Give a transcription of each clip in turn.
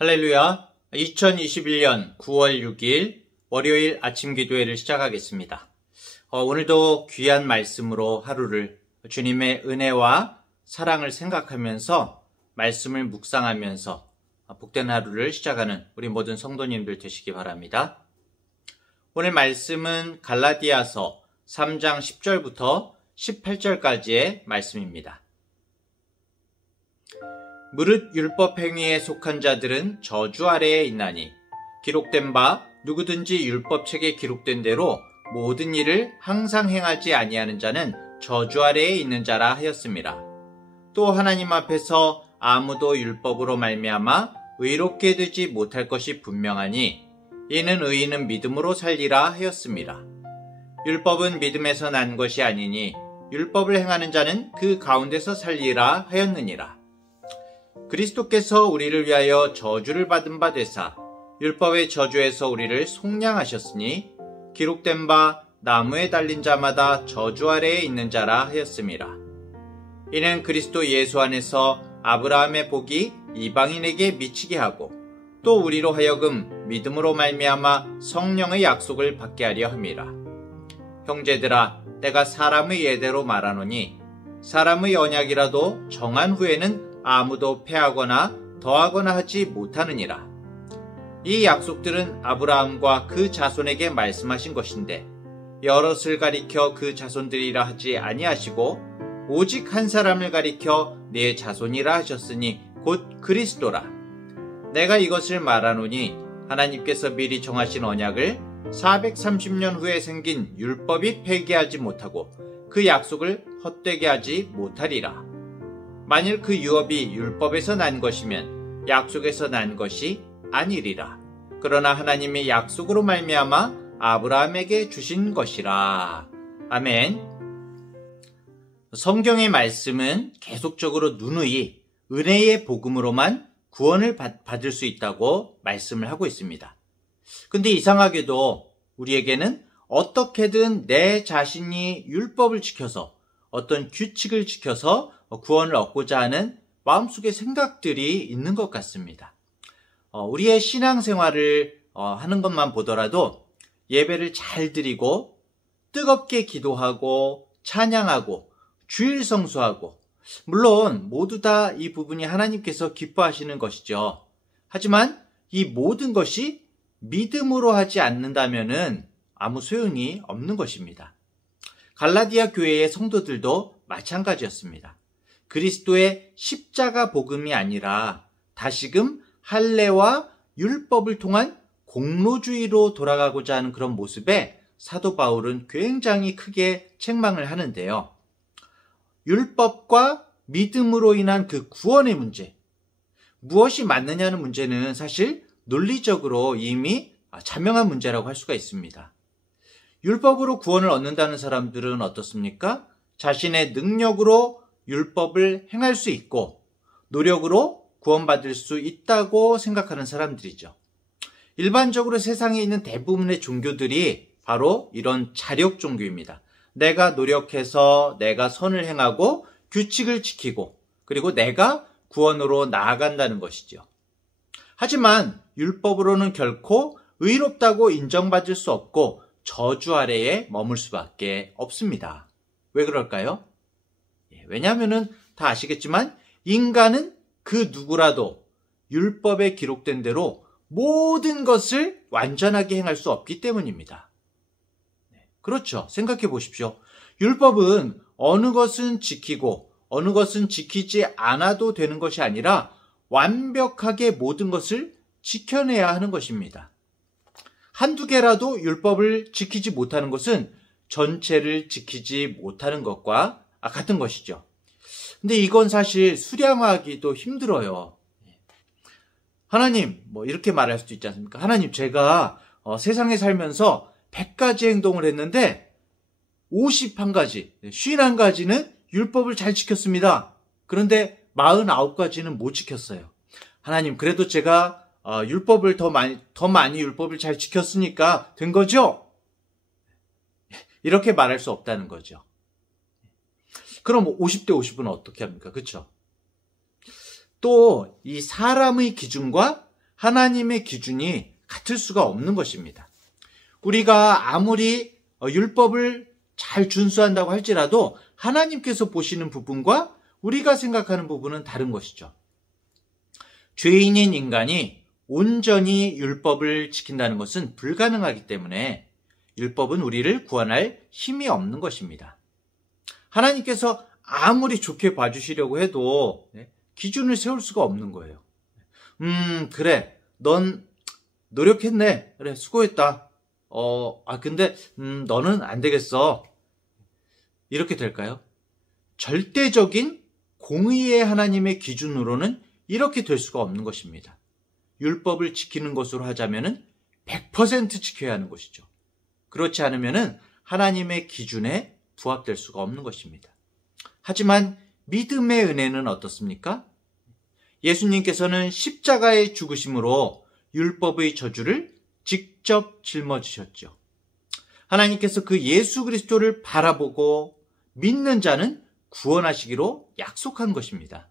할렐루야. 2021년 9월 6일 월요일 아침 기도회를 시작하겠습니다. 오늘도 귀한 말씀으로 하루를 주님의 은혜와 사랑을 생각하면서 말씀을 묵상하면서 복된 하루를 시작하는 우리 모든 성도님들 되시기 바랍니다. 오늘 말씀은 갈라디아서 3장 10절부터 18절까지의 말씀입니다. 무릇 율법 행위에 속한 자들은 저주 아래에 있나니 기록된 바 누구든지 율법책에 기록된 대로 모든 일을 항상 행하지 아니하는 자는 저주 아래에 있는 자라 하였습니다. 또 하나님 앞에서 아무도 율법으로 말미암아 의롭게 되지 못할 것이 분명하니 이는 의인은 믿음으로 살리라 하였습니다. 율법은 믿음에서 난 것이 아니니 율법을 행하는 자는 그 가운데서 살리라 하였느니라. 그리스도께서 우리를 위하여 저주를 받은 바 되사 율법의 저주에서 우리를 속량하셨으니 기록된 바 나무에 달린 자마다 저주 아래에 있는 자라 하였습니다. 이는 그리스도 예수 안에서 아브라함의 복이 이방인에게 미치게 하고 또 우리로 하여금 믿음으로 말미암아 성령의 약속을 받게 하려 함이라. 형제들아, 내가 사람의 예대로 말하노니 사람의 언약이라도 정한 후에는 아무도 패하거나 더하거나 하지 못하느니라. 이 약속들은 아브라함과 그 자손에게 말씀하신 것인데 여럿을 가리켜 그 자손들이라 하지 아니하시고 오직 한 사람을 가리켜 네 자손이라 하셨으니 곧 그리스도라. 내가 이것을 말하노니 하나님께서 미리 정하신 언약을 430년 후에 생긴 율법이 폐기하지 못하고 그 약속을 헛되게 하지 못하리라. 만일 그 유업이 율법에서 난 것이면 약속에서 난 것이 아니리라. 그러나 하나님의 약속으로 말미암아 아브라함에게 주신 것이라. 아멘. 성경의 말씀은 계속적으로 누누이 은혜의 복음으로만 구원을 받을 수 있다고 말씀을 하고 있습니다. 근데 이상하게도 우리에게는 어떻게든 내 자신이 율법을 지켜서 어떤 규칙을 지켜서 구원을 얻고자 하는 마음속의 생각들이 있는 것 같습니다. 우리의 신앙생활을 하는 것만 보더라도 예배를 잘 드리고 뜨겁게 기도하고 찬양하고 주일 성수하고 물론 모두 다 이 부분이 하나님께서 기뻐하시는 것이죠. 하지만 이 모든 것이 믿음으로 하지 않는다면은 아무 소용이 없는 것입니다. 갈라디아 교회의 성도들도 마찬가지였습니다. 그리스도의 십자가 복음이 아니라 다시금 할례와 율법을 통한 공로주의로 돌아가고자 하는 그런 모습에 사도 바울은 굉장히 크게 책망을 하는데요. 율법과 믿음으로 인한 그 구원의 문제, 무엇이 맞느냐는 문제는 사실 논리적으로 이미 자명한 문제라고 할 수가 있습니다. 율법으로 구원을 얻는다는 사람들은 어떻습니까? 자신의 능력으로 율법을 행할 수 있고 노력으로 구원받을 수 있다고 생각하는 사람들이죠. 일반적으로 세상에 있는 대부분의 종교들이 바로 이런 자력 종교입니다. 내가 노력해서 내가 선을 행하고 규칙을 지키고 그리고 내가 구원으로 나아간다는 것이죠. 하지만 율법으로는 결코 의롭다고 인정받을 수 없고 저주 아래에 머물 수밖에 없습니다. 왜 그럴까요? 왜냐하면 다 아시겠지만 인간은 그 누구라도 율법에 기록된 대로 모든 것을 완전하게 행할 수 없기 때문입니다. 그렇죠. 생각해 보십시오. 율법은 어느 것은 지키고 어느 것은 지키지 않아도 되는 것이 아니라 완벽하게 모든 것을 지켜내야 하는 것입니다. 한두 개라도 율법을 지키지 못하는 것은 전체를 지키지 못하는 것과 같은 것이죠. 근데 이건 사실 수량하기도 힘들어요. 하나님, 이렇게 말할 수도 있지 않습니까? 하나님, 제가 세상에 살면서 100가지 행동을 했는데 51가지, 51가지는 율법을 잘 지켰습니다. 그런데 49가지는 못 지켰어요. 하나님, 그래도 제가 율법을 더 많이 율법을 잘 지켰으니까 된 거죠? 이렇게 말할 수 없다는 거죠. 그럼 50대 50은 어떻게 합니까? 그렇죠? 또 이 사람의 기준과 하나님의 기준이 같을 수가 없는 것입니다. 우리가 아무리 율법을 잘 준수한다고 할지라도 하나님께서 보시는 부분과 우리가 생각하는 부분은 다른 것이죠. 죄인인 인간이 온전히 율법을 지킨다는 것은 불가능하기 때문에 율법은 우리를 구원할 힘이 없는 것입니다. 하나님께서 아무리 좋게 봐주시려고 해도 기준을 세울 수가 없는 거예요. 그래, 넌 노력했네. 그래, 수고했다. 근데 너는 안 되겠어. 이렇게 될까요? 절대적인 공의의 하나님의 기준으로는 이렇게 될 수가 없는 것입니다. 율법을 지키는 것으로 하자면은 100% 지켜야 하는 것이죠. 그렇지 않으면은 하나님의 기준에 부합될 수가 없는 것입니다. 하지만 믿음의 은혜는 어떻습니까? 예수님께서는 십자가의 죽으심으로 율법의 저주를 직접 짊어지셨죠. 하나님께서 그 예수 그리스도를 바라보고 믿는 자는 구원하시기로 약속한 것입니다.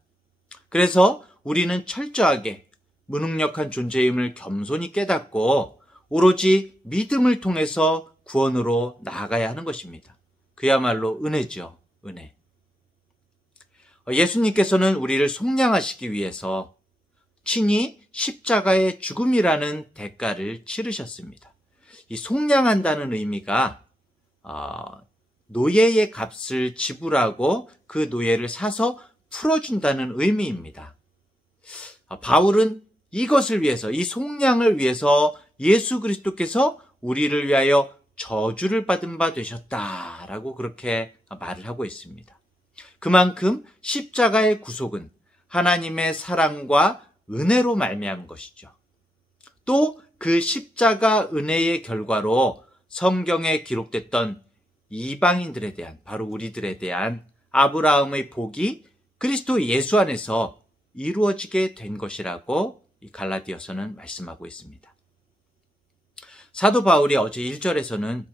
그래서 우리는 철저하게 무능력한 존재임을 겸손히 깨닫고 오로지 믿음을 통해서 구원으로 나아가야 하는 것입니다. 그야말로 은혜죠. 은혜. 예수님께서는 우리를 속량하시기 위해서 친히 십자가의 죽음이라는 대가를 치르셨습니다. 이 속량한다는 의미가 노예의 값을 지불하고 그 노예를 사서 풀어준다는 의미입니다. 바울은 이것을 위해서, 이 속량을 위해서 예수 그리스도께서 우리를 위하여 저주를 받은 바 되셨다라고 그렇게 말을 하고 있습니다. 그만큼 십자가의 구속은 하나님의 사랑과 은혜로 말미암은 것이죠. 또 그 십자가 은혜의 결과로 성경에 기록됐던 이방인들에 대한, 바로 우리들에 대한 아브라함의 복이 그리스도 예수 안에서 이루어지게 된 것이라고 이 갈라디아서는 말씀하고 있습니다. 사도 바울이 어제 1절에서는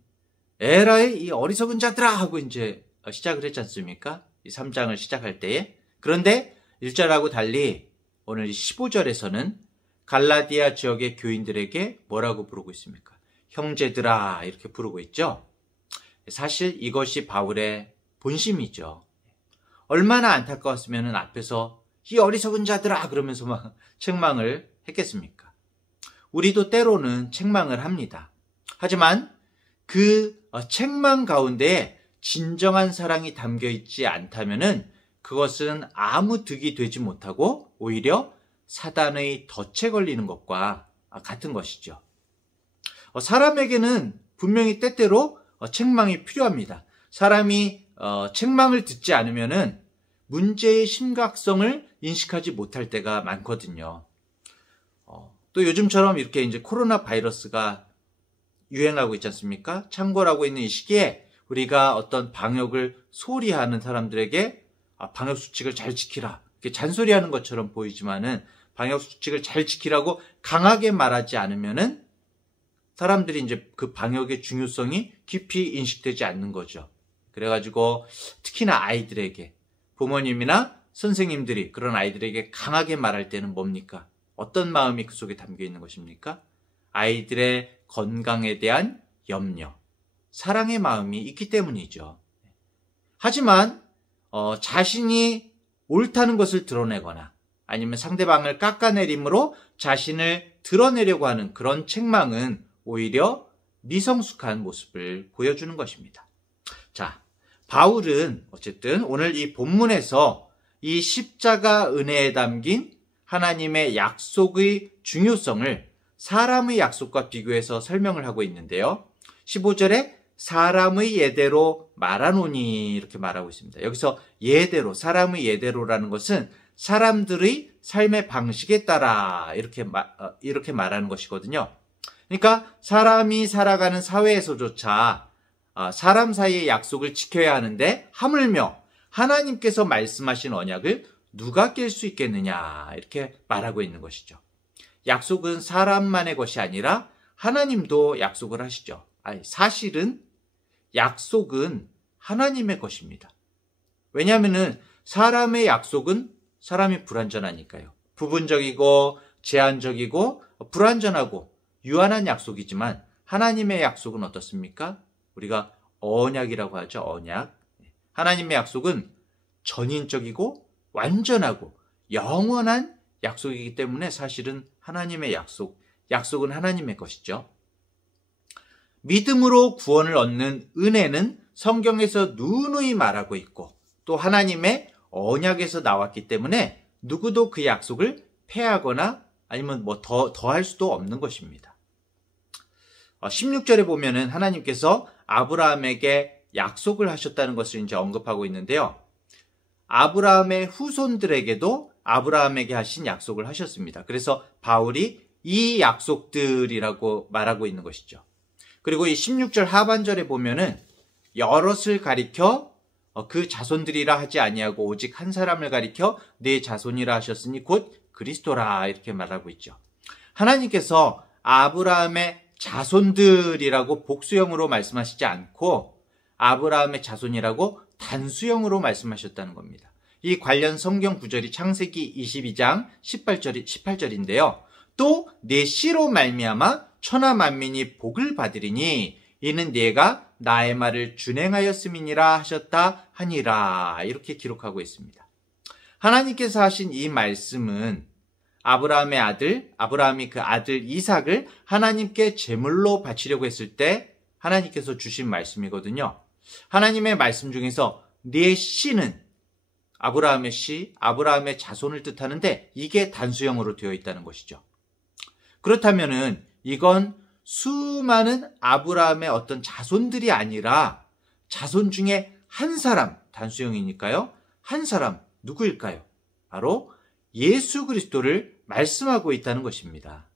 에라이 이 어리석은 자들아 하고 이제 시작을 했지 않습니까? 이 3장을 시작할 때에. 그런데 1절하고 달리 오늘 15절에서는 갈라디아 지역의 교인들에게 뭐라고 부르고 있습니까? 형제들아 이렇게 부르고 있죠. 사실 이것이 바울의 본심이죠. 얼마나 안타까웠으면 앞에서 이 어리석은 자들아 그러면서 막 책망을 했겠습니까? 우리도 때로는 책망을 합니다. 하지만 그 책망 가운데 진정한 사랑이 담겨 있지 않다면은 그것은 아무 득이 되지 못하고 오히려 사단의 덫에 걸리는 것과 같은 것이죠. 사람에게는 분명히 때때로 책망이 필요합니다. 사람이 책망을 듣지 않으면은 문제의 심각성을 인식하지 못할 때가 많거든요. 또 요즘처럼 이렇게 이제 코로나 바이러스가 유행하고 있지 않습니까? 창궐하고 있는 이 시기에 우리가 어떤 방역을 소홀히 하는 사람들에게 방역 수칙을 잘 지키라. 이렇게 잔소리하는 것처럼 보이지만은 방역 수칙을 잘 지키라고 강하게 말하지 않으면은 사람들이 이제 그 방역의 중요성이 깊이 인식되지 않는 거죠. 그래가지고 특히나 아이들에게 부모님이나 선생님들이 그런 아이들에게 강하게 말할 때는 뭡니까? 어떤 마음이 그 속에 담겨 있는 것입니까? 아이들의 건강에 대한 염려, 사랑의 마음이 있기 때문이죠. 하지만 자신이 옳다는 것을 드러내거나 아니면 상대방을 깎아내림으로 자신을 드러내려고 하는 그런 책망은 오히려 미성숙한 모습을 보여주는 것입니다. 자, 바울은 어쨌든 오늘 이 본문에서 이 십자가 은혜에 담긴 하나님의 약속의 중요성을 사람의 약속과 비교해서 설명을 하고 있는데요. 15절에 사람의 예대로 말하노니 이렇게 말하고 있습니다. 여기서 예대로, 사람의 예대로라는 것은 사람들의 삶의 방식에 따라 이렇게 말하는 것이거든요. 그러니까 사람이 살아가는 사회에서조차 사람 사이의 약속을 지켜야 하는데 하물며 하나님께서 말씀하신 언약을 누가 깰 수 있겠느냐 이렇게 말하고 있는 것이죠. 약속은 사람만의 것이 아니라 하나님도 약속을 하시죠. 사실은 약속은 하나님의 것입니다. 왜냐하면 사람의 약속은 사람이 불완전하니까요. 부분적이고 제한적이고 불완전하고 유한한 약속이지만 하나님의 약속은 어떻습니까? 우리가 언약이라고 하죠. 언약. 하나님의 약속은 전인적이고 완전하고 영원한 약속이기 때문에 사실은 하나님의 약속은 하나님의 것이죠. 믿음으로 구원을 얻는 은혜는 성경에서 누누이 말하고 있고 또 하나님의 언약에서 나왔기 때문에 누구도 그 약속을 폐하거나 아니면 더할 수도 없는 것입니다. 16절에 보면은 하나님께서 아브라함에게 약속을 하셨다는 것을 이제 언급하고 있는데요. 아브라함의 후손들에게도 아브라함에게 하신 약속을 하셨습니다. 그래서 바울이 이 약속들이라고 말하고 있는 것이죠. 그리고 이 16절 하반절에 보면은 여럿을 가리켜 그 자손들이라 하지 아니하고 오직 한 사람을 가리켜 내 자손이라 하셨으니 곧 그리스도라 이렇게 말하고 있죠. 하나님께서 아브라함의 자손들이라고 복수형으로 말씀하시지 않고 아브라함의 자손이라고 단수형으로 말씀하셨다는 겁니다. 이 관련 성경 구절이 창세기 22장 18절인데요. 또 내 씨로 말미암아 천하 만민이 복을 받으리니 이는 네가 나의 말을 준행하였음이니라 하셨다 하니라 이렇게 기록하고 있습니다. 하나님께서 하신 이 말씀은 아브라함이 그 아들 이삭을 하나님께 제물로 바치려고 했을 때 하나님께서 주신 말씀이거든요. 하나님의 말씀 중에서 네 씨는 아브라함의 씨, 아브라함의 자손을 뜻하는데 이게 단수형으로 되어 있다는 것이죠. 그렇다면은 이건 수많은 아브라함의 어떤 자손들이 아니라 자손 중에 한 사람, 단수형이니까요. 한 사람, 누구일까요? 바로 예수 그리스도를 말씀하고 있다는 것입니다.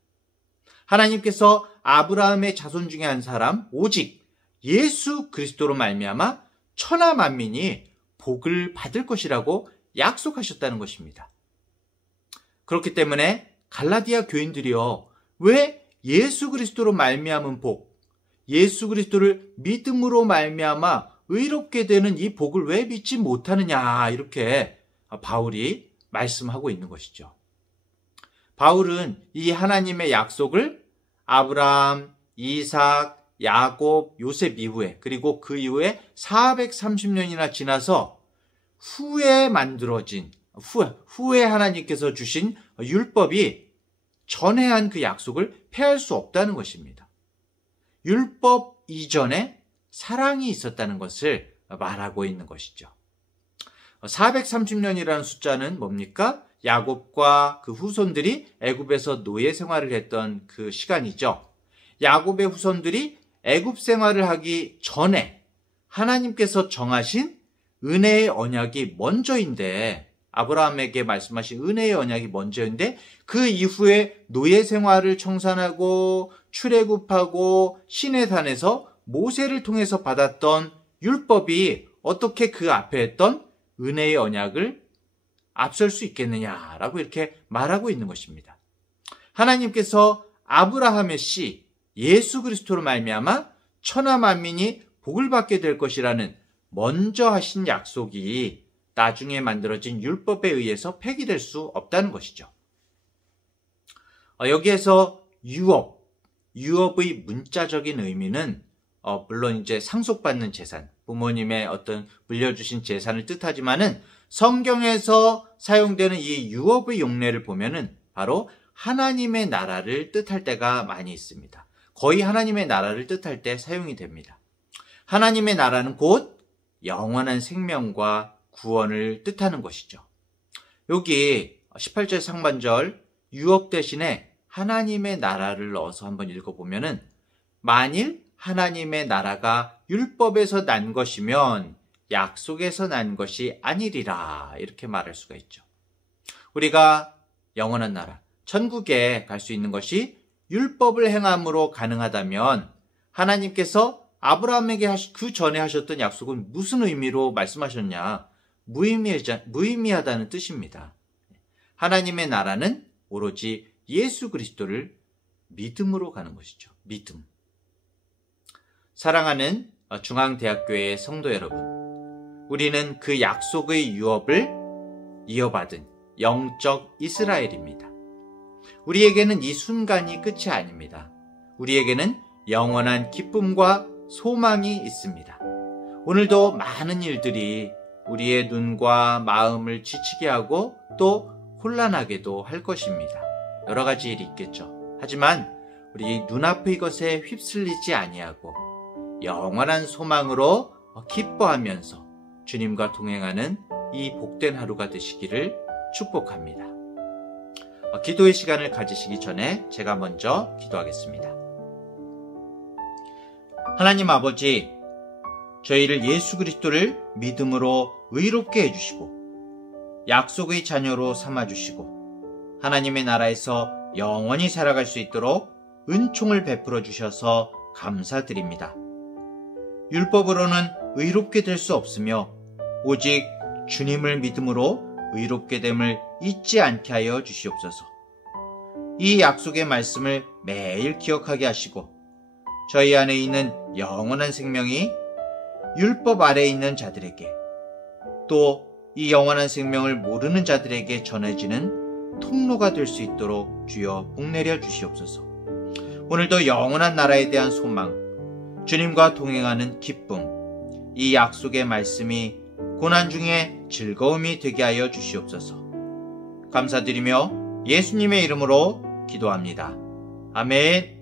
하나님께서 아브라함의 자손 중에 한 사람, 오직 예수 그리스도로 말미암아 천하 만민이 복을 받을 것이라고 약속하셨다는 것입니다. 그렇기 때문에 갈라디아 교인들이요, 왜 예수 그리스도로 말미암은 복, 예수 그리스도를 믿음으로 말미암아 의롭게 되는 이 복을 왜 믿지 못하느냐 이렇게 바울이 말씀하고 있는 것이죠. 바울은 이 하나님의 약속을 아브라함, 이삭, 야곱, 요셉 이후에 그리고 그 이후에 430년이나 지나서 후에 만들어진 후에 하나님께서 주신 율법이 전에 한 그 약속을 폐할 수 없다는 것입니다. 율법 이전에 사랑이 있었다는 것을 말하고 있는 것이죠. 430년이라는 숫자는 뭡니까? 야곱과 그 후손들이 애굽에서 노예 생활을 했던 그 시간이죠. 야곱의 후손들이 애굽 생활을 하기 전에 하나님께서 정하신 은혜의 언약이 먼저인데, 아브라함에게 말씀하신 은혜의 언약이 먼저인데 그 이후에 노예 생활을 청산하고 출애굽하고 시내산에서 모세를 통해서 받았던 율법이 어떻게 그 앞에 했던 은혜의 언약을 앞설 수 있겠느냐라고 이렇게 말하고 있는 것입니다. 하나님께서 아브라함의 씨 예수 그리스도로 말미암아 천하 만민이 복을 받게 될 것이라는 먼저 하신 약속이 나중에 만들어진 율법에 의해서 폐기될 수 없다는 것이죠. 여기에서 유업의 문자적인 의미는 물론 이제 상속받는 재산, 부모님의 어떤 물려주신 재산을 뜻하지만은 성경에서 사용되는 이 유업의 용례를 보면은 바로 하나님의 나라를 뜻할 때가 많이 있습니다. 거의 하나님의 나라를 뜻할 때 사용이 됩니다. 하나님의 나라는 곧 영원한 생명과 구원을 뜻하는 것이죠. 여기 18절 상반절 유업 대신에 하나님의 나라를 넣어서 한번 읽어보면은 만일 하나님의 나라가 율법에서 난 것이면 약속에서 난 것이 아니리라 이렇게 말할 수가 있죠. 우리가 영원한 나라, 천국에 갈 수 있는 것이 율법을 행함으로 가능하다면 하나님께서 아브라함에게 그 전에 하셨던 약속은 무슨 의미로 말씀하셨냐? 무의미하다는 뜻입니다. 하나님의 나라는 오로지 예수 그리스도를 믿음으로 가는 것이죠. 믿음. 사랑하는 중앙대학교의 성도 여러분, 우리는 그 약속의 유업을 이어받은 영적 이스라엘입니다. 우리에게는 이 순간이 끝이 아닙니다. 우리에게는 영원한 기쁨과 소망이 있습니다. 오늘도 많은 일들이 우리의 눈과 마음을 지치게 하고 또 혼란하게도 할 것입니다. 여러 가지 일이 있겠죠. 하지만 우리 눈앞의 것에 휩쓸리지 아니하고 영원한 소망으로 기뻐하면서 주님과 동행하는 이 복된 하루가 되시기를 축복합니다. 기도의 시간을 가지시기 전에 제가 먼저 기도하겠습니다. 하나님 아버지, 저희를 예수 그리스도를 믿음으로 의롭게 해주시고 약속의 자녀로 삼아주시고 하나님의 나라에서 영원히 살아갈 수 있도록 은총을 베풀어 주셔서 감사드립니다. 율법으로는 의롭게 될 수 없으며 오직 주님을 믿음으로 의롭게 됨을 잊지 않게 하여 주시옵소서. 이 약속의 말씀을 매일 기억하게 하시고 저희 안에 있는 영원한 생명이 율법 아래에 있는 자들에게 또 이 영원한 생명을 모르는 자들에게 전해지는 통로가 될 수 있도록 주여 복내려 주시옵소서. 오늘도 영원한 나라에 대한 소망, 주님과 동행하는 기쁨, 이 약속의 말씀이 고난 중에 즐거움이 되게 하여 주시옵소서. 감사드리며 예수님의 이름으로 기도합니다. 아멘.